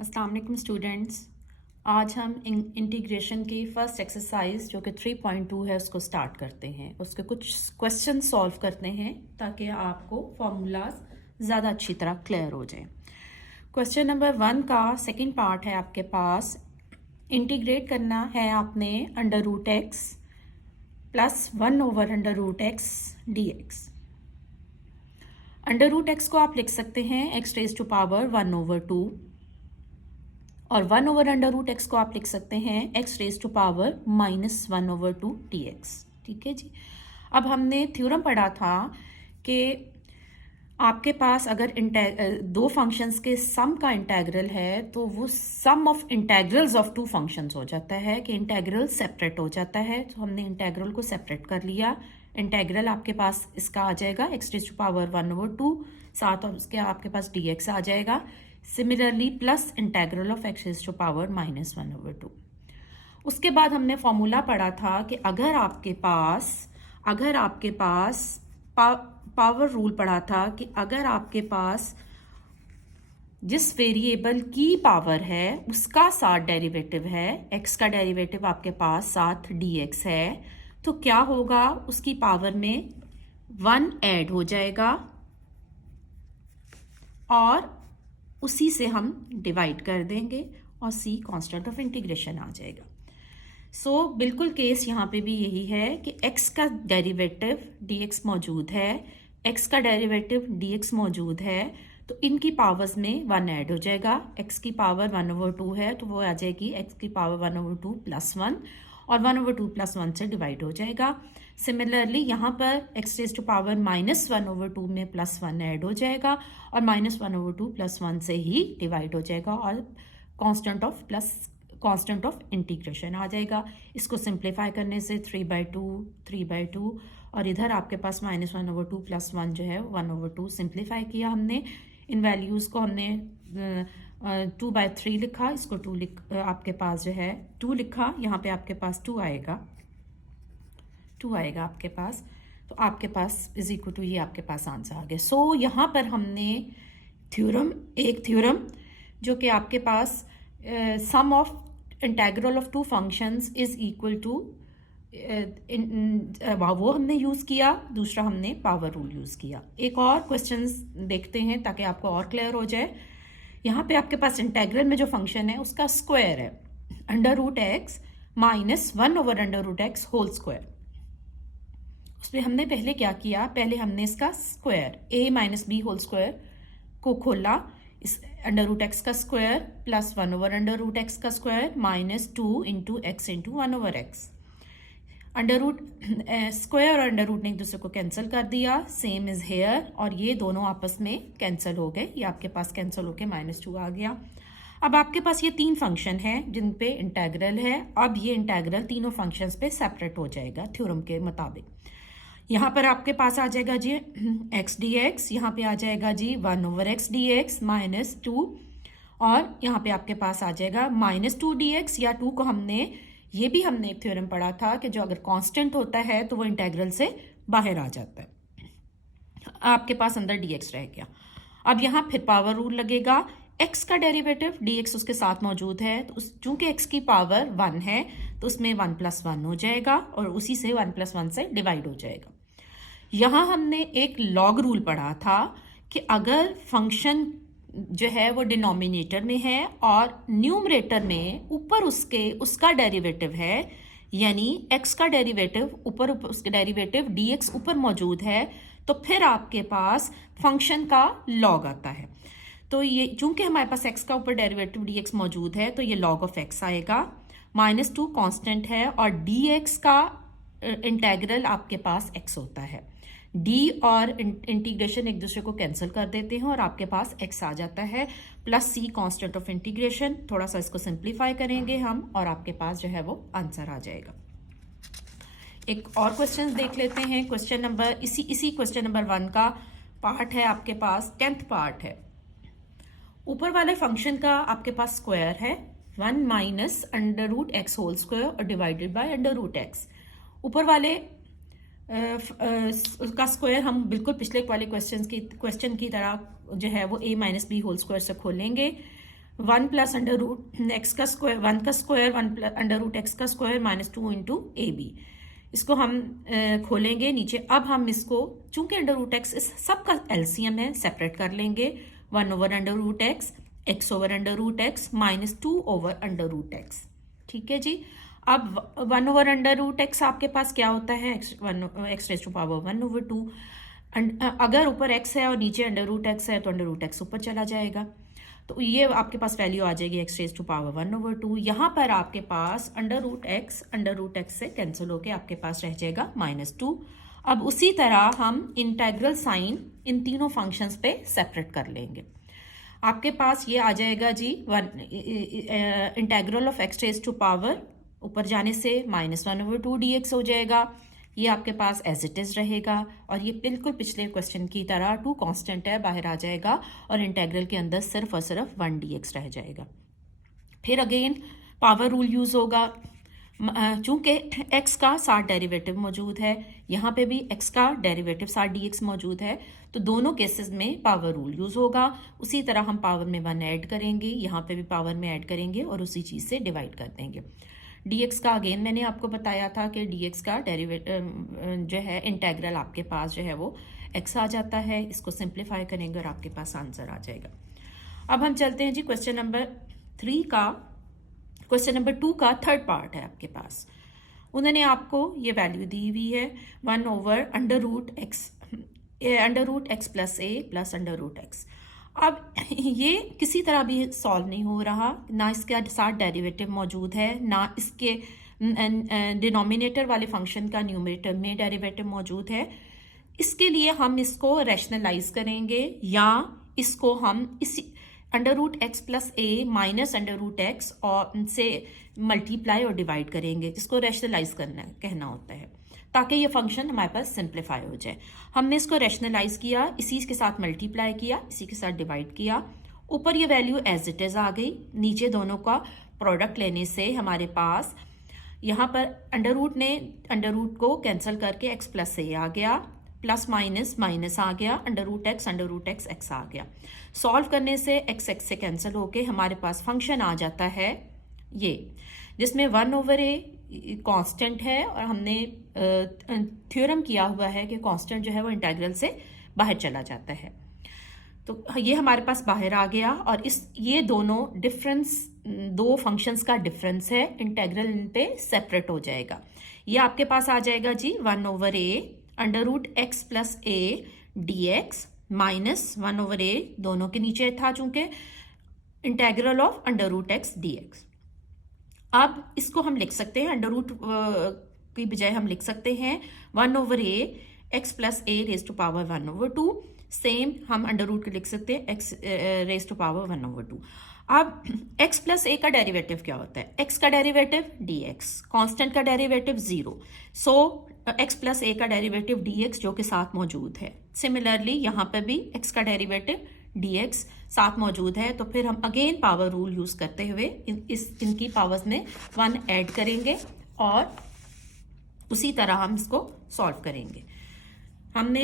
अस्सलाम वालेकुम स्टूडेंट्स। आज हम इंटीग्रेशन की फर्स्ट एक्सरसाइज जो कि 3.2 है उसको स्टार्ट करते हैं। उसके कुछ क्वेश्चन सॉल्व करते हैं ताकि आपको फार्मूलाज ज़्यादा अच्छी तरह क्लियर हो जाए। क्वेश्चन नंबर 1 का सेकंड पार्ट है आपके पास। इंटीग्रेट करना है आपने under root x plus 1 over under root x d x. Under root x को आप लिख सकते हैं एक्स रेज टू पावर 1/2 और 1 ओवर अंडर रूट एक्स को आप लिख सकते हैं x raise to power -1/2 dx। ठीक है जी। अब हमने थ्योरम पढ़ा था कि आपके पास अगर दो फंक्शंस के सम का इंटेग्रल है तो वो sum of integrals of two functions हो जाता है कि इंटेग्रल सेपरेट हो जाता है। तो हमने इंटेग्रल को सेपरेट कर लिया। इंटेग्रल आपके पास इसका आ जाएगा एक्स रेज टू पावर 1/2, साथ और उसके आपके पास dx आ जाएगा। Similarly plus integral of x raise to power -1/2। उसके बाद हमने फॉर्मूला पढ़ा था कि अगर आपके पास पावर रूल पढ़ा था कि अगर आपके पास जिस वेरिएबल की पावर है उसका साथ डेरिवेटिव है, एक्स का डेरिवेटिव आपके पास साथ dx है, तो क्या होगा, उसकी पावर में 1 ऐड हो जाएगा और उसी से हम डिवाइड कर देंगे और c कांस्टेंट ऑफ इंटीग्रेशन आ जाएगा। सो बिल्कुल केस यहाँ पे भी यही है कि x का डेरिवेटिव dx मौजूद है, x का डेरिवेटिव dx मौजूद है, तो इनकी पावर्स में 1 ऐड हो जाएगा। x की पावर 1/2 है तो वो आ जाएगी x की पावर 1/2 + 1 और 1/2 + 1 से डिवाइड हो जाएगा। सिमिलरली यहाँ पर x रेज टू पावर -1/2 में +1 ऐड हो जाएगा और -1/2 + 1 से ही डिवाइड हो जाएगा और कांस्टेंट ऑफ इंटीग्रेशन आ जाएगा। इसको सिंप्लीफाई करने से 3/2 और इधर आपके पास -1/2 + 1 जो है 1/2 सिंप्लीफाई किया हमने। इन वैल्यूज़ को हमने 2/3 लिखा, इसको आपके पास जो है 2 लिखा, यहाँ पे आपके पास 2 आएगा आपके पास, तो आपके पास इज इक्वल टू ये आपके पास आंसर आ गया। सो यहाँ पर हमने एक थ्योरम जो कि आपके पास sum of integral of two functions is equal to वो हमने यूज़ किया, दूसरा हमने पावर रूल यूज़ किया। एक और क्वेश्चंस देखते हैं ताकि आपको और क्लियर हो जाए। यहाँ पे आपके पास इंटेग्रल में जो फंक्शन है उसका स्क्वायर है under root x -1 over under root x whole square. उसमें हमने पहले क्या किया, पहले हमने इसका square a - b whole square को खोला, इस अंडर रूट एक्स का square + 1 over under root x का square -2 × x × 1 over x. Under root square और अंडर रूट ने एक दूसरे को कैंसिल कर दिया, सेम इज हेयर, और ये दोनों आपस में कैंसिल हो गए, ये आपके पास कैंसिल होके -2 आ गया। अब आपके पास ये 3 फंक्शन हैं जिन पे इंटेग्रल है। अब ये इंटेग्रल तीनों फंक्शंस पे सेपरेट हो जाएगा थ्योरम के मुताबिक। यहाँ पर आपके पास आ जाएगा जी x dx, यहाँ पे आ जाएगा जी 1 ओवर x dx -2, और यहाँ पे आपके पास आ जाएगा -2 dx, या 2 को हमने एक थ्योरम पढ़ा था कि जो अगर कांस्टेंट होता है तो वो इंटेग्रल से बाहर आ जाता है। आपके पास अंदर dx रह गया। अब यहाँ फिर पावर रूल लगेगा, x का डेरिवेटिव dx उसके साथ मौजूद है, तो चूंकि x की पावर 1 है तो उसमें 1 + 1 हो जाएगा और उसी से 1 + 1 से डिवाइड हो जाएगा। यहाँ हमने एक लॉग रूल पढ़ा था कि अगर फंक्शन जो है वो डिनोमिनेटर में है और न्यूमरेटर में ऊपर उसका डेरिवेटिव है, यानी x का डेरिवेटिव ऊपर उसके डेरिवेटिव dx ऊपर मौजूद है, तो फिर आपके पास फंक्शन का लॉग आता है। तो ये चूंकि हमारे पास x का ऊपर डेरिवेटिव dx मौजूद है तो ये log ऑफ x आएगा। -2 कांस्टेंट है और dx का इंटेग्रल आपके पास x होता है। d और इंटीग्रेशन एक दूसरे को कैंसिल कर देते हैं और आपके पास x आ जाता है, plus c constant of integration. थोड़ा सा इसको सिंप्लीफाई करेंगे हम और आपके पास जो है वो आंसर आ जाएगा। एक और क्वेश्चन देख लेते हैं। क्वेश्चन नंबर इसी क्वेश्चन नंबर 1 का पार्ट है आपके पास, 10th पार्ट है। ऊपर वाले फंक्शन का आपके पास स्क्वायर है 1 - under root x whole square और divided by under root x. ऊपर वाले उसका स्क्वायर हम बिल्कुल पिछले वाले क्वेश्चन की तरह जो है वो a - b होल स्क्वायर से खोलेंगे। 1 प्लस अंडर रूट एक्स का स्क्वायर, 1 का स्क्वायर, 1 अंडर रूट एक्स का square minus 2 into a b. इसको हम खोलेंगे नीचे। अब हम इसको, चूंकि अंडर रूट एक्स इस सब का एलसीएम है, सेपरेट कर लेंगे। 1 over under root x over under root x minus 2 over under root x. ठीक है जी। अब 1 ओवर अंडर रूट एक्स आपके पास क्या होता है, x raise to power 1 over 2। अगर ऊपर एक्स है और नीचे अंडर रूट एक्स है तो अंडर रूट एक्स ऊपर चला जाएगा, तो ये आपके पास वैल्यू आ जाएगी x raise to power 1 over 2। यहाँ पर आपके पास अंडर रूट एक्स से कैंसिल होके आपके पास रह जाएगा -2। अब उसी तरह हम इंटेग्रल साइन इन तीनों फंक्शंस पे सेपरेट कर लेंगे। आपके पास ये आ जाएगा जी integral of x raise to power, ऊपर जाने से -1 ओवर 2 dx हो जाएगा। ये आपके पास एज इट इज रहेगा और ये बिल्कुल पिछले क्वेश्चन की तरह 2 कांस्टेंट है, बाहर आ जाएगा और इंटेग्रल के अंदर सिर्फ और सिर्फ 1 dx रह जाएगा। फिर अगेन पावर रूल यूज होगा। चूंकि x का साथ डेरिवेटिव मौजूद है, यहाँ पे भी x का डेरिवेटिव साथ dx मौजूद है, तो दोनों केसेस में पावर रूल यूज होगा। उसी तरह हम पावर में 1 ऐड करेंगे, यहाँ पे भी पावर में ऐड करेंगे और उसी चीज़ से डिवाइड कर देंगे। dx का अगेन मैंने आपको बताया था कि dx का डेरिवेटिव जो है इंटेग्रल आपके पास जो है वो x आ जाता है। इसको सिंप्लीफाई करेंगे और आपके पास आंसर आ जाएगा। अब हम चलते हैं जी क्वेश्चन नंबर 3 का। क्वेश्चन नंबर 2 का थर्ड पार्ट है आपके पास। उन्होंने आपको ये वैल्यू दी हुई है 1 over under root x plus a plus under root x. अब ये किसी तरह भी सॉल्व नहीं हो रहा, ना इसके साथ डेरिवेटिव मौजूद है, ना इसके डिनोमिनेटर वाले फंक्शन का न्यूमरेटर में डेरिवेटिव मौजूद है। इसके लिए हम इसको रैशनलाइज करेंगे या इसको हम इसी अंडर रूट एक्स प्लस ए माइनस अंडर रूट एक्स और से मल्टीप्लाई और डिवाइड करेंगे, जिसको रैशनलाइज करना कहना होता है, ताकि ये फंक्शन हमारे पास सिंप्लीफाई हो जाए। हमने इसको रैशनलाइज किया, इसी के साथ मल्टीप्लाई किया, इसी के साथ डिवाइड किया। ऊपर ये वैल्यू एज इट इज आ गई, नीचे दोनों का प्रोडक्ट लेने से हमारे पास यहाँ पर अंडर रूट को कैंसिल करके एक्स प्लस ए आ गया, प्लस माइनस माइनस आ गया, अंडर रूट एक्स एक्स आ गया। सॉल्व करने से एक्स से कैंसिल होके हमारे पास फंक्शन आ जाता है ये, जिसमें 1 ओवर ए कांस्टेंट है और हमने थ्योरम किया हुआ है कि कांस्टेंट जो है वो इंटीग्रल से बाहर चला जाता है। तो ये हमारे पास बाहर आ गया और ये दोनों डिफरेंस, दो फंक्शंस का डिफरेंस है, इंटीग्रल इन पे सेपरेट हो जाएगा। ये आपके पास आ जाएगा जी 1 over a under root x plus a d x minus 1 over a, दोनों के नीचे था चूंकि, integral of under root x d x. अब इसको हम लिख सकते हैं अंडर रूट की बजाय हम लिख सकते हैं 1 over a x plus a raise to power 1 over 2। Same हम अंडर रूट के लिख सकते हैं x raise to power 1 over 2। अब x प्लस ए का डेरिवेटिव क्या होता है? x का डेरिवेटिव dx, कांस्टेंट का डेरिवेटिव 0, सो x प्लस ए का डेरिवेटिव dx जो कि साथ मौजूद है। सिमिलरली यहाँ पे भी x का डेरिवेटिव dx साथ मौजूद है, तो फिर हम अगेन पावर रूल यूज करते हुए इनकी पावर्स में 1 ऐड करेंगे और उसी तरह हम इसको सॉल्व करेंगे। हमने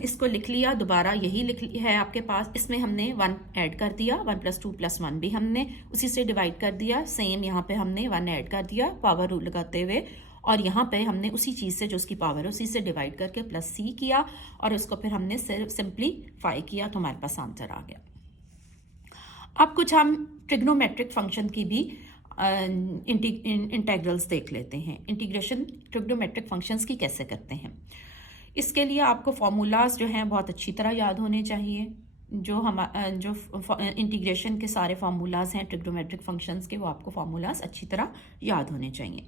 इसको लिख लिया, दोबारा यही लिख लिया है आपके पास। इसमें हमने 1 ऐड कर दिया, 1 + 2 + 1 भी हमने उसी से डिवाइड कर दिया। सेम यहाँ पे हमने 1 ऐड कर दिया पावर रूल लगाते हुए, और यहाँ पे हमने उसी चीज़ से जो उसकी पावर है उसी से डिवाइड करके प्लस c किया और उसको फिर हमने सिर्फ सिंप्लीफाई किया, तो हमारे पास आंसर आ गया। अब कुछ हम ट्रिग्नोमेट्रिक फंक्शन की भी इंटीग्रल्स देख लेते हैं। इंटीग्रेशन ट्रिग्नोमेट्रिक फंक्शंस की कैसे करते हैं, इसके लिए आपको फार्मूलाज जो हैं बहुत अच्छी तरह याद होने चाहिए। जो इंटीग्रेशन के सारे फार्मूलाज हैं ट्रिग्नोमेट्रिक फंक्शंस के, वो आपको फार्मूलाज अच्छी तरह याद होने चाहिए।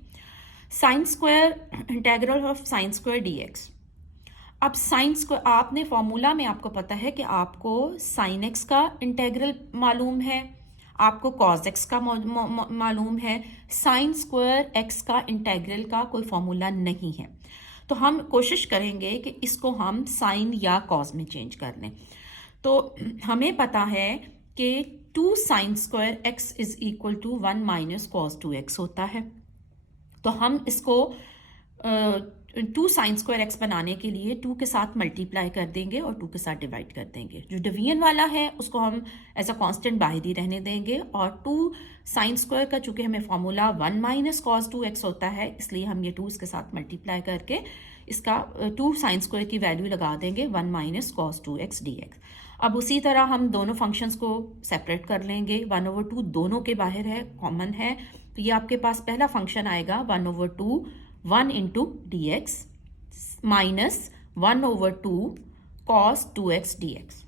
Sine square, integral of sine square dx। अब साइन स्क्वायर, आपने फार्मूला में आपको पता है कि आपको साइन एक्स का इंटीग्रल मालूम है, आपको कॉस एक्स का मालूम है, साइन स्क्वायर एक्स का इंटीग्रल का कोई फार्मूला नहीं है। तो हम कोशिश करेंगे कि इसको हम साइन या कॉस में चेंज कर लें। तो हमें पता है कि 2 sine square x is equal to 1 minus cos 2x होता है। तो हम इसको टू साइन स्क्वायर एक्स बनाने के लिए 2 के साथ मल्टीप्लाई कर देंगे और 2 के साथ डिवाइड कर देंगे। जो डिवीजन वाला है उसको हम एज अ कांस्टेंट बाहर ही रहने देंगे, और 2 साइन स्क्वायर का चूंकि हमें फॉर्मूला 1 माइनस कॉस 2x होता है, इसलिए हम ये 2 इसके साथ मल्टीप्लाई करके इसका 2 साइन स्क्वायर की वैल्यू लगा देंगे 1 माइनस कॉस 2x dx। अब उसी तरह हम दोनों फंक्शंस को सेपरेट कर लेंगे। 1/2 दोनों के बाहर है, कॉमन है, तो ये आपके पास पहला फंक्शन आएगा 1/2 1 into D x minus 1/2 cos 2x dx।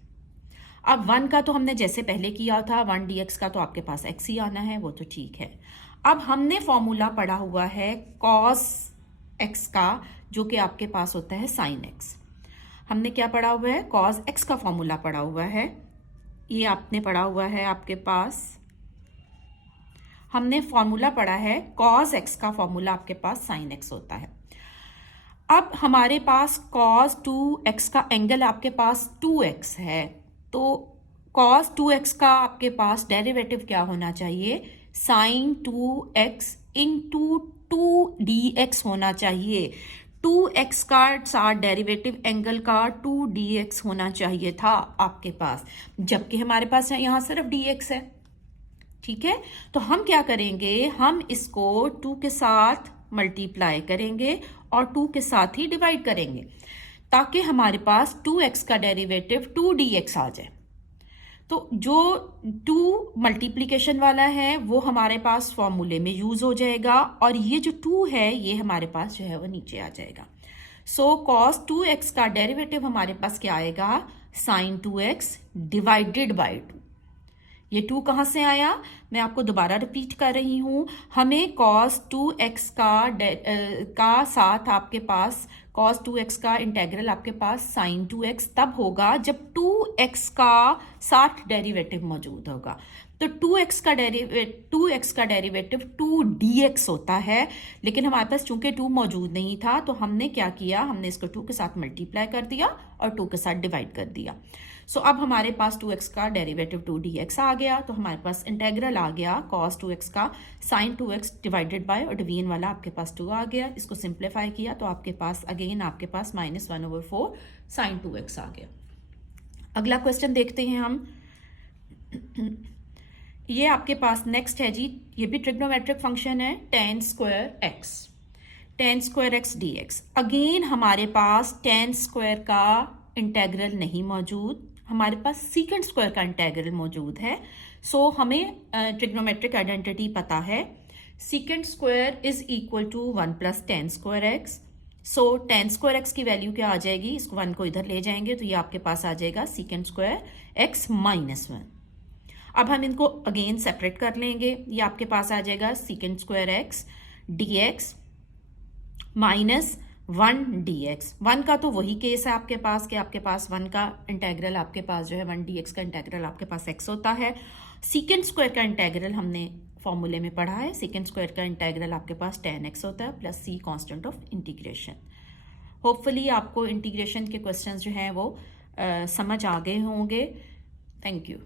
अब 1 का तो हमने जैसे पहले किया था 1 dx का, तो आपके पास x ही आना है, वो तो ठीक है। अब हमने फॉर्मूला पढ़ा हुआ है कॉस x का, जो कि आपके पास होता है साइन x। हमने क्या पढ़ा हुआ है? कॉस x का फॉर्मूला पढ़ा हुआ है, ये आपने पढ़ा हुआ है आपके पास। हमने फॉर्मूला पढ़ा है कॉस x का फॉर्मूला आपके पास साइन x होता है। अब हमारे पास कॉस 2x का एंगल आपके पास 2x है, तो कॉस 2x का आपके पास डेरिवेटिव क्या होना चाहिए? साइन 2x इंटू 2dx होना चाहिए। 2x का साथ डेरिवेटिव एंगल का 2dx होना चाहिए था आपके पास, जबकि हमारे पास यहाँ सिर्फ dx है। ठीक है, तो हम क्या करेंगे? हम इसको 2 के साथ मल्टीप्लाई करेंगे और 2 के साथ ही डिवाइड करेंगे, ताकि हमारे पास 2x का डेरिवेटिव 2dx आ जाए। तो जो 2 मल्टीप्लिकेशन वाला है वो हमारे पास फॉर्मूले में यूज हो जाएगा, और ये जो 2 है ये हमारे पास जो है वो नीचे आ जाएगा। सो कॉस 2x का डेरिवेटिव हमारे पास क्या आएगा? Sine 2x divided by 2। ये 2 कहाँ से आया? मैं आपको दोबारा रिपीट कर रही हूँ। हमें cos 2x का साथ आपके पास cos 2x का इंटेग्रल आपके पास sin 2x तब होगा जब 2x का साथ डेरिवेटिव मौजूद होगा। तो 2x का डेरिवेटिव 2dx होता है, लेकिन हमारे पास चूंकि 2 मौजूद नहीं था, तो हमने क्या किया? हमने इसको 2 के साथ मल्टीप्लाई कर दिया और 2 के साथ डिवाइड कर दिया। सो अब हमारे पास 2x का डेरिवेटिव 2dx आ गया, तो हमारे पास इंटेग्रल आ गया cos 2x का sin 2x डिवाइडेड बाय, और डिवीजन वाला आपके पास 2 आ गया। इसको सिंप्लीफाई किया तो आपके पास अगेन आपके पास -1/4 sin 2x आ गया। अगला क्वेश्चन देखते हैं हम। ये आपके पास नेक्स्ट है जी, ये भी ट्रिग्नोमेट्रिक फंक्शन है, tan square x dx। Again हमारे पास tan स्क्वायर का इंटेग्रल नहीं मौजूद, हमारे पास सीकेंट स्क्वायर का इंटेग्रल मौजूद है। सो हमें ट्रिग्नोमेट्रिक आइडेंटिटी पता है, secant square is equal to 1 plus tan square x। So tan square x की वैल्यू क्या आ जाएगी? इसको 1 को इधर ले जाएंगे तो ये आपके पास आ जाएगा सीकेंट स्क्वायर x -1। अब हम इनको अगेन सेपरेट कर लेंगे, ये आपके पास आ जाएगा secant square x dx -1 dx। 1 का तो वही केस है आपके पास कि आपके पास 1 का इंटेग्रल आपके पास जो है 1 dx का इंटेग्रल आपके पास x होता है। सीकेंट स्क्वायर का इंटेग्रल हमने फॉर्मूले में पढ़ा है, सीकेंट स्क्वायर का इंटेग्रल आपके पास tan x होता है plus c constant of integration. Hopefully आपको इंटीग्रेशन के क्वेश्चंस जो हैं वो समझ आ गए होंगे। Thank you.